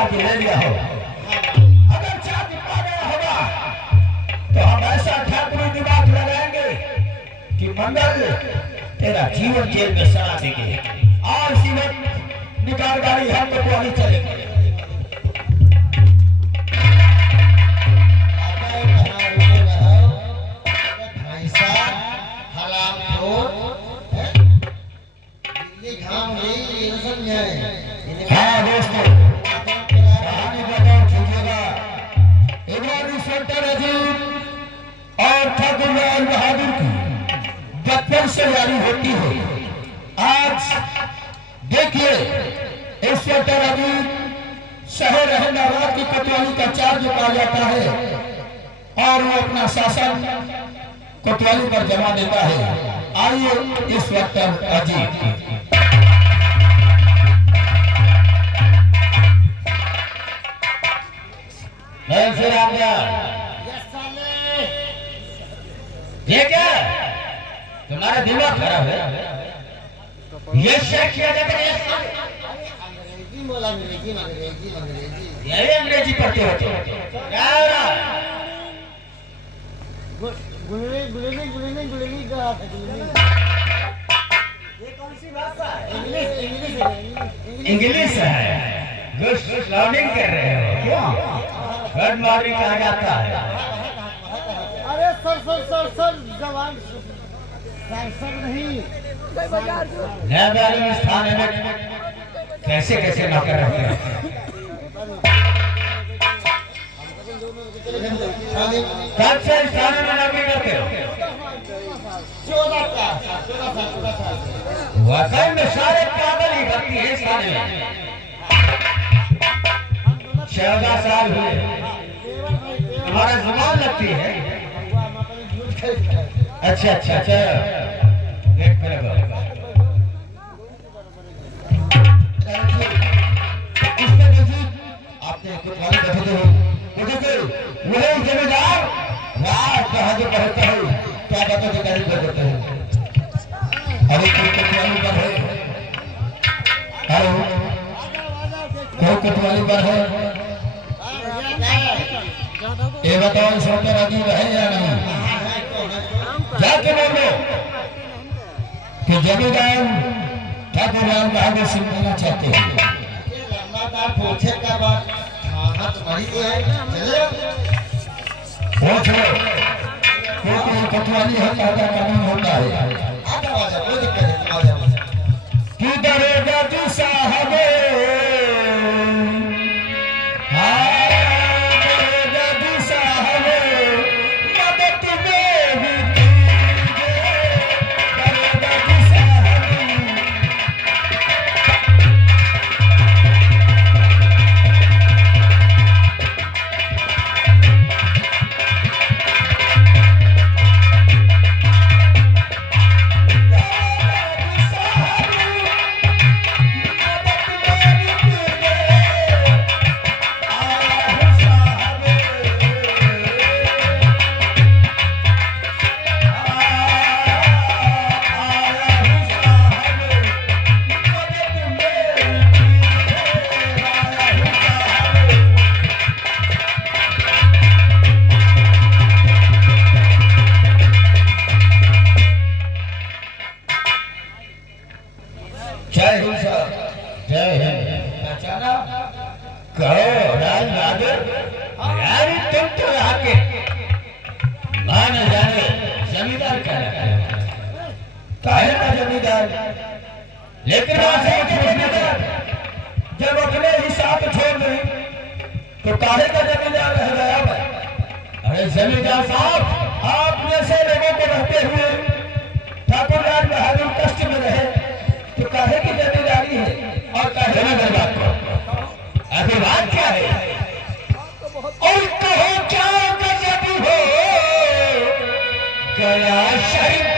Charge ले लिया हो, अगर चार्ज पा गया होगा तो हम ऐसा ठाकुरी दिमाग लगाएंगे कि मंगल तेरा जीवन जेल में सड़ा देंगे। और सीमेंट निकाल गाड़ी हम तो कोई चलेंगे। हाँ दोस्तों, कहानी बताओ कीजिएगा। इमरानी सेंटर अजीत और ठाकुर लाल बहादुर की बचपन से जारी होती है। आज देखिए इंस्पेक्टर अजीत शहर रहने वाला की कोतवाली का चार्ज पा जाता है और वो अपना शासन कोतवाली पर जमा देता है। आइए इंस्पेक्टर अजीत। ये क्या तुम्हारा दिमाग खराब है? ये चेक किया जाता है। अंग्रेजी बोला, अंग्रेजी अंग्रेजी अंग्रेजी यही अंग्रेजी पढ़ते होते क्या हो रहा? गुलनी गुलनी गुलनी गुलनी का ये कौन सी भाषा है? इंग्लिश इंग्लिश इंग्लिश है। गुड लर्निंग कर रहे हो क्यों? गुड मॉर्निंग कहा जाता है। अरे सर सर सर सर जवान सर नहीं नया स्थान में कैसे कैसे नौकर रहते हैं। कब से स्थान में नौकरी करते हो? 14 वाकई में सारे पागल ही भर्ती है इस थाने में। 14 साल हुए हमारा जुबान लगती है। अच्छा अच्छा अच्छा देख आपने कोतवाली बैठे हो वही जमींदार राज बहादुर कहता है क्या बातों की तारीफ कर देते हैं। अरे कोई कोतवाली पर है? हेलो, कोई कोतवाली पर है? ये बताओ इंस्पेक्टर अजीब है या नहीं? जाके बोलो कि जमींदार ठाकुर लाल बहादुर सिंह मिलना चाहते हैं। पूछे का बात पूछ लो, क्योंकि कोतवाली है कायदा कानून होता है। कि डरेगा तू साहब लेकिन जब अपने हिसाब छोड़ दे तो काहे का जमींदार रह गया? अरे जमींदार साहब, आप जैसे लोगों को रहते हुए ठाकुर लाल बहादुर कष्ट में रहे तो काहे की जमींदारी है और काहे में बर्बाद करो? अभी बात क्या है? और कहो क्या गजब हो गया शरीफ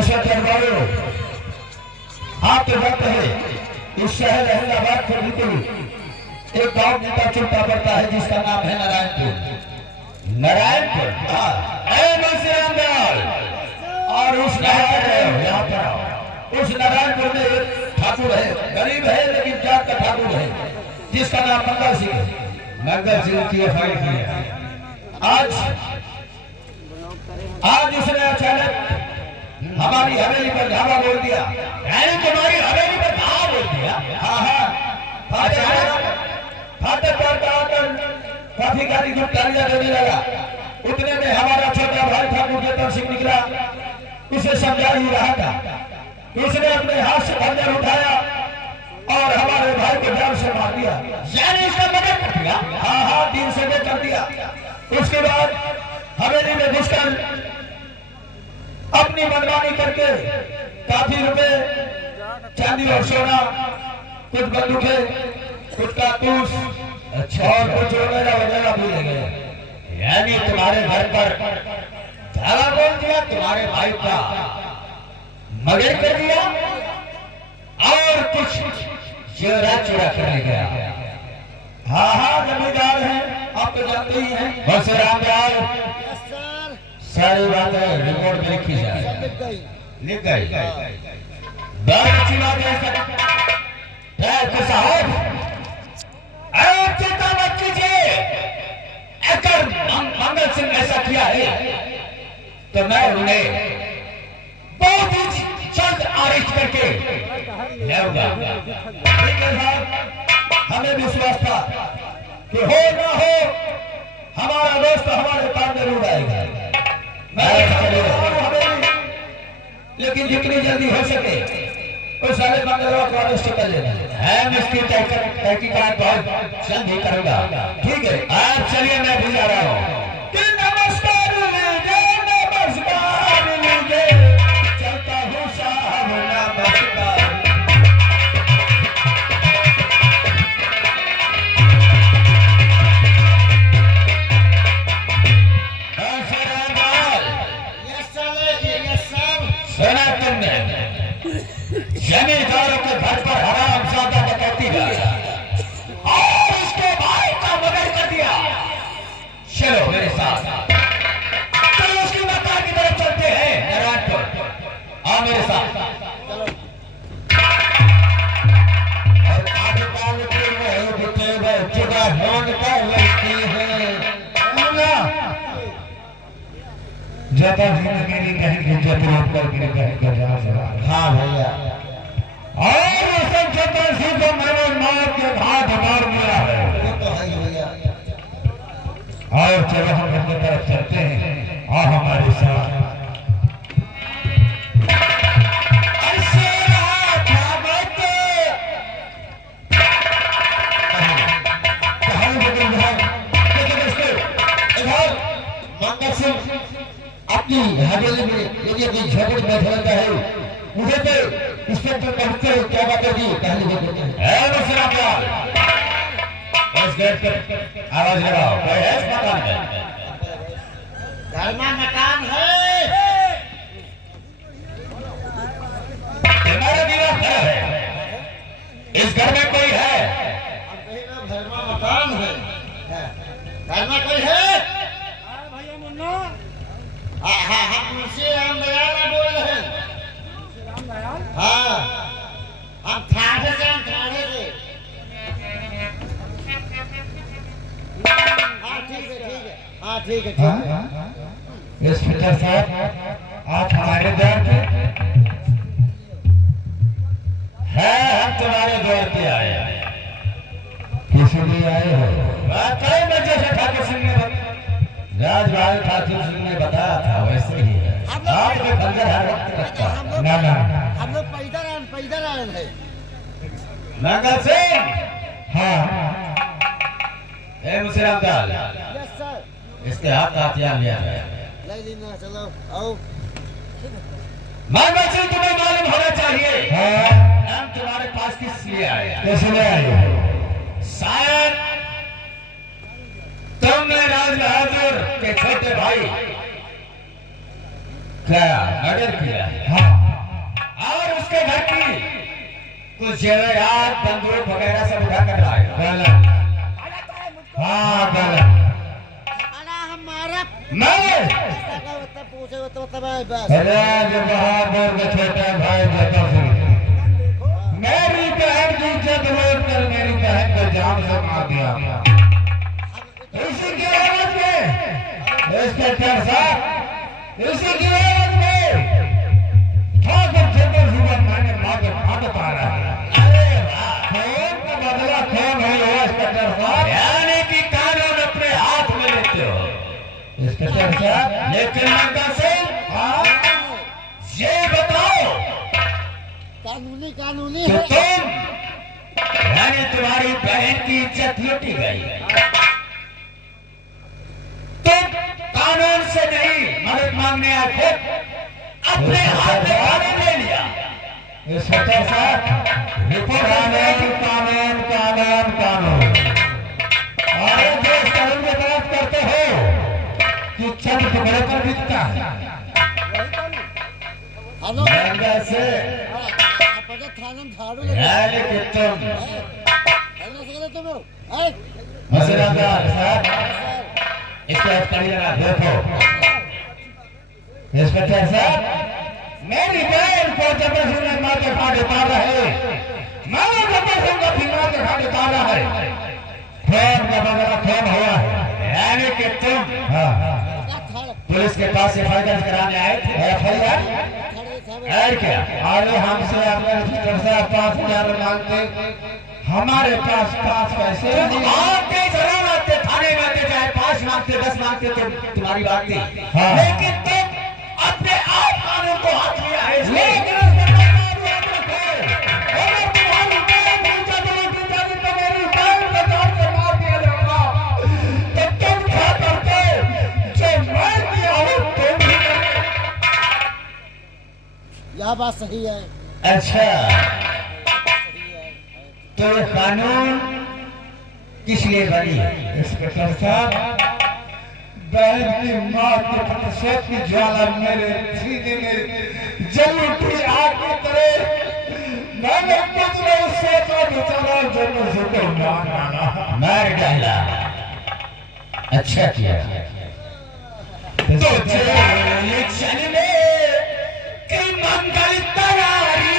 ऐसा दरबारों आपके वक्त है इस शहर अहमदाबाद से बिल्कुल एक गांव नेता चुनता पड़ता है जिसका नाम है नारायणपुर। नारायणपुर और उस नारायण यहाँ पर उस नारायणपुर में एक ठाकुर है, गरीब है लेकिन जात का ठाकुर है, जिसका नाम मंगल सिंह है। मंगल सिंह की एफआईआर की है। आज उसने अचानक हमारी हवेली पर धावा बोल दिया। तुम्हारी हवेली पर धावा बोल दिया? हाँ, फाटक पर आकर काफी गाड़ी को गालियां देने लगा। उतने में हमारा छोटा भाई ठाकुर जतन सिंह निकला, उसे समझा ही रहा था। उसने अपने हाथ से खंजर उठाया और हमारे भाई को जान से मार दिया। यानी इसका मदद कर दिया? हाँ, 3 से कर दिया। उसके बाद हवेली में घुसकर अपनी मनमानी करके काफी रुपए, चांदी और सोना, कुछ बंदूकें, कुछ कारतूस और कुछ वगैरह भी ले गए। यानी तुम्हारे घर पर धावा बोल दिया, तुम्हारे भाई का मर्डर कर दिया और कुछ चोरा कर ले गया। हाँ, जमींदार हैं, आप तो जानते ही हैं। बस रामलाल, सारी बातें रिपोर्ट में लिखी जाए। लिख गई। बहुत अच्छी बात है साहब, चिंता मत कीजिए। अगर मंगल सिंह ऐसा किया है तो मैं उन्हें बहुत ही जल्द अरेस्ट करके लाऊंगा। हमें विश्वास था कि हो ना हो हमारा दोस्त हमारे काम जरूर आएगा। लेकिन जितनी जल्दी हो सके उस सारे बंदरों को अरेस्ट कर लेना है। इसकी तहकीकात बहुत जल्द ही करूंगा। ठीक है, आप चलिए, मैं भी जा रहा हूँ। नमस्कार लीजिए, चलता हूँ साहब, नमस्कार। जमींदारों के घर पर हरामजादा डकैती किया और उसके भाई का मर्डर कर दिया। चलो मेरे साथ, चलो उसकी मकान की तरफ चलते हैं। नारायणपुर, आओ मेरे साथ। और आगे बाल के जुड़ा ढोंग का लड़की है ज्यादा जिंदगी कहीं की जरूरत करके। हाँ भैया, और जतन सिंह को मैंने मार के घाट मार दिया है। और चलो हम घर की तरफ चलते हैं और हमारे साथ मंगल सिंह अपनी हवेली में यदि कोई झगड़ बैठा रहता है, मुझे तो इंस्पेक्टर कहते हैं क्या बात है जी, पहले इस गेट पे आवाज लगाओ, कोई है इस मकान में? घर में मकान है, हमारा दीवार खड़ा है, इस घर में कोई है? घर में मकान है, घर में कोई है? भैया मुन्ना, हम मुंशी राम दयाल बोल रहे हैं। राम दयाल? हाँ, हम ठाणे से हाँ ठीक है। इंस्पेक्टर साहब, आप हमारे द्वार पे हैं? हम तुम्हारे द्वार पे आए हैं। किस लिए आए हो? कई बजे से ठाकुर सिंह ने राजभाई ठाकुर सिंह ने बताया था, वैसे ही है। आपके खंजर हर वक्त रखता है। ना हम लोग पैदल आए हैं। मंगल सिंह, हाँ, मुंशी रामलाल, यस सर, इसके हाथ हथियार लिया गया। ले लेना, चलो आओ। मंगल सिंह, तुम्हें मालूम होना चाहिए हम तुम्हारे पास किस लिए आए हैं? कैसे लिए आए हो? शायद तुमने राज बहादुर के छोटे भाई क्या मर्डर किया? हाँ। और उसके घर की कुछ जेवरात बंदूक वगैरह सब उठा कर लाए। गलत। हाँ गलत। हमारा मैं पूछे तो बस अरे जो बहादुर का छोटा भाई बता सुन, मेरी बहन की इज्जत लूट कर मेरी बहन को जान से मार दिया। इसी की आवाज में इंस्पेक्टर साहब, इसी की आवाज में ठाकुर चंद्रशेखर मैंने मांग पा रहा है। अरे वाह, खून का बदला खून है इंस्पेक्टर साहब। यानी कि कानून अपने हाथ में लेते हो इंस्पेक्टर साहब। लेकिन मंगा सिंह, हाँ, ये बताओ कानूनी कानूनी तो है। तुम यानी तुम्हारी बहन की इज्जत लूटी गई, तुम कानून से नहीं मदद मांगने आए थे, अपने हाथ में कानून ले लिया। इंस्पेक्टर साहब, रिपोर्ट कानून कानून कानून कानून और जो कानून में बात करते हो कि चंद टुकड़े पर बिकता है। हेलो महंगा से आपका थाना झाड़ू लगा यानी कि तुम हेलो से तुम है मसलादार साहब, इसको करिए ना, देखो इंस्पेक्टर साहब, मेरी बहन को जबरदस्ती मार के खा देता रहे, मैं जबरदस्ती मार के खा देता रहा है, खून का बदला खून हुआ है। यानी कि तुम पुलिस के पास एफआईआर दर्ज कराने आए थे। एफआईआर और क्या? अरे हमसे अपने इंस्पेक्टर साहब 5,000 मांगते, हमारे पास 5 पैसे आते जरूर आते, थाने में आते, चाहे 5 मांगते 10 मांगते तो तुम्हारी बात थी। हाँ। लेकिन तुम अपने आप कानून को हाथ में आए। लेकिन अगर तुम्हारी बहन इज्जत लूटी जाती तो मेरी बहन को जान से मार दिया जाएगा, तो तुम क्या करते जो मैं किया हूँ तुम भी करते। यह बात सही है। अच्छा, तो ये कानून किस लिए बनी है इंस्पेक्टर साहब? बहन की मौत के प्रतिशोध की ज्वाला मेरे सीने में जल उठी आग की तरह, मैंने कुछ नहीं सोचा बेचारा जन्म से तो मार डाला। अच्छा किया। तो चले चले कि मंगल तैयारी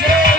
जय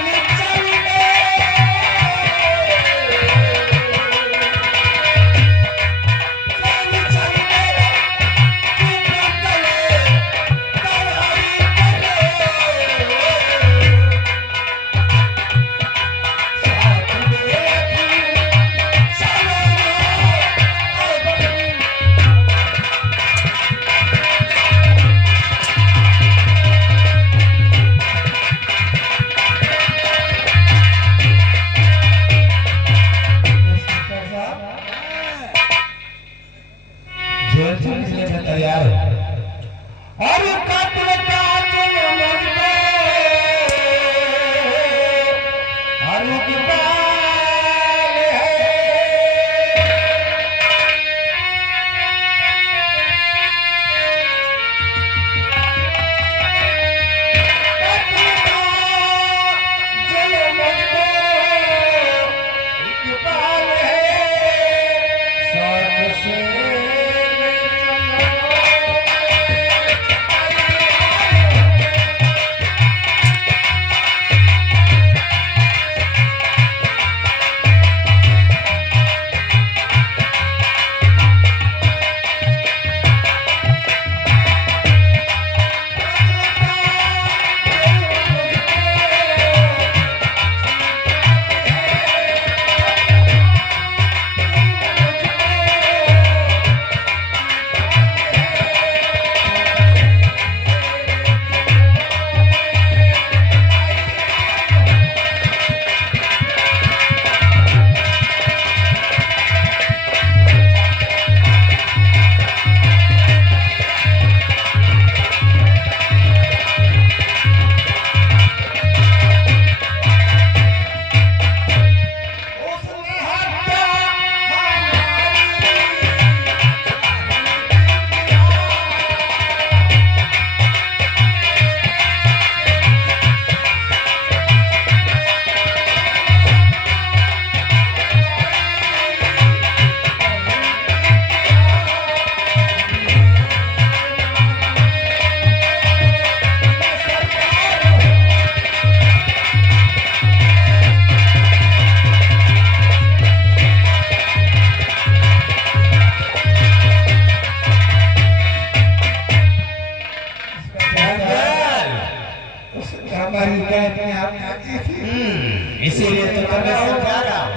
इसीलिए तो तुम्हें समझा रहा हूं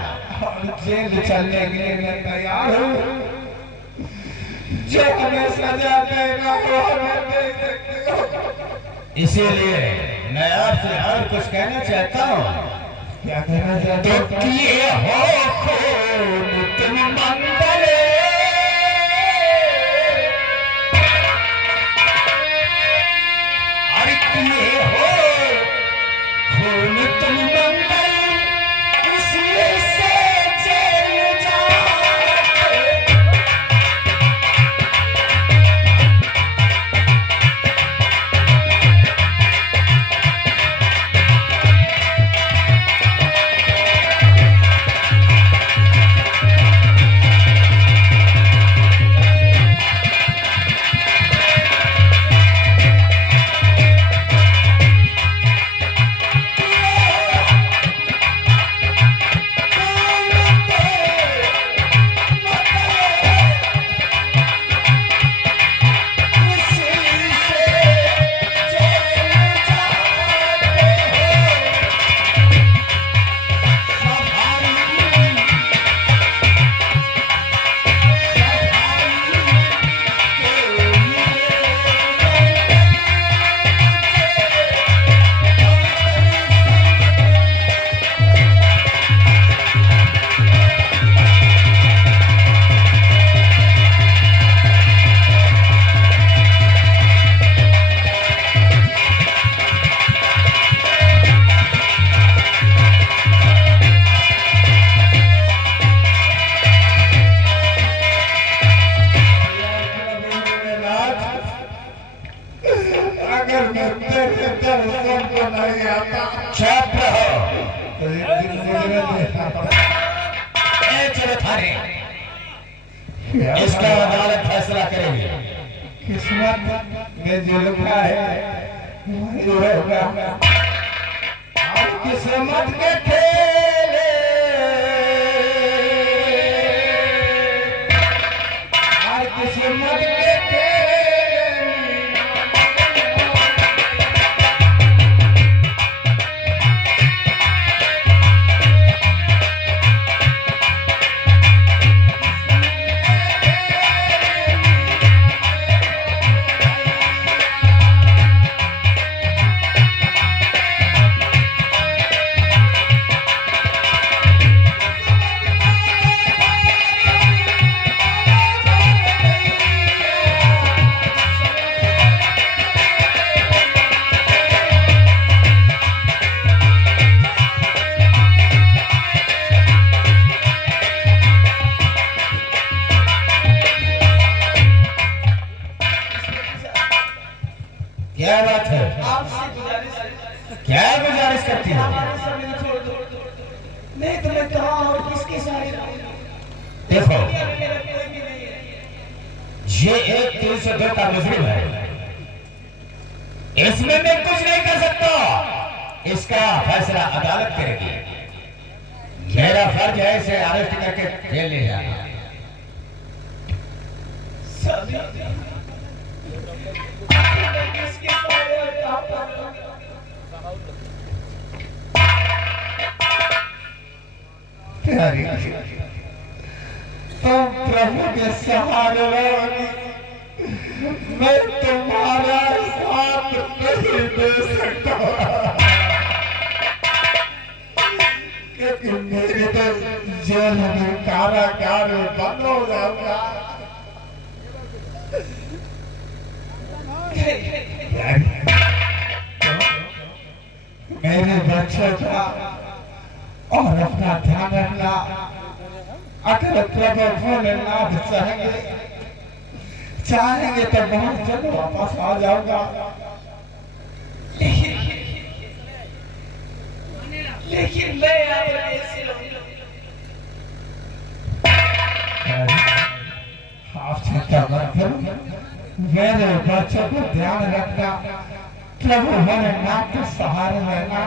और जेल चलने के लिए मैं तैयार हूँ। जो हमें सजा देगा वो हमें दे सकते हो। इसीलिए मैं आपसे और कुछ कहना चाहता हूँ। क्या कहना चाहते हो? तो किए हो खून तुम मंगल, और किए हो खून तुम मंगल, इसी से चल जाओ। अगर मैं तेरे दर्शन को नहीं आता चुप रहो। तो एक दिन मुझे देखना पड़ेगा। ए चलो थाने, इसका अदालत फैसला करेगी। किस्मत में जो लिखा है वही होगा। और किस्मत के खेले और किस्मत के खेले क्या बात है? आपसे गुजारिश है, क्या गुजारिश करती हो? हमारे सामने छोड़ दो। नहीं तो मैं कहाँ और किसके साथ रहूं? देखो, मेरा कोई भी नहीं है। ये एक 302 का मुजरिम है, इसमें मैं कुछ नहीं कर सकता। इसका फैसला अदालत करेगी। मेरा फर्ज है इसे अरेस्ट करके जेल ले जाना। किसके साथ रहूं? प्यारी तुम प्रभु के सहारे रहोगी। मैं तुम्हारा साथ नहीं दे सकता क्योंकि मेरे तो जेल में कारागार में बंद हो जाऊंगा। मेरे बच्चों का और अपना ध्यान रखना। अगर प्रभु भोलेनाथ चाहेंगे तो बहुत जल्द वापस आ जाऊंगा। लेकिन मैं यहाँ पर कैसे रहूं? आप चिंता मत करो, मेरे बच्चों को ध्यान रखना। प्रभु भोलेनाथ के सहारे रहना,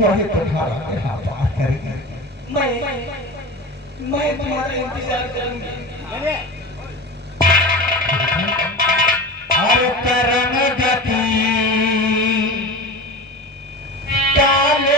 वही तुम्हारा बेड़ा पार करेंगे। मैं तुम्हारा इंतजार करूंगी। और करण गति काले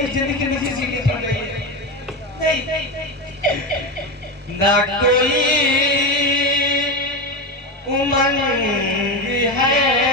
की जिंदगी निजी सीढ़ी पर गई है। ना कोई उमंग है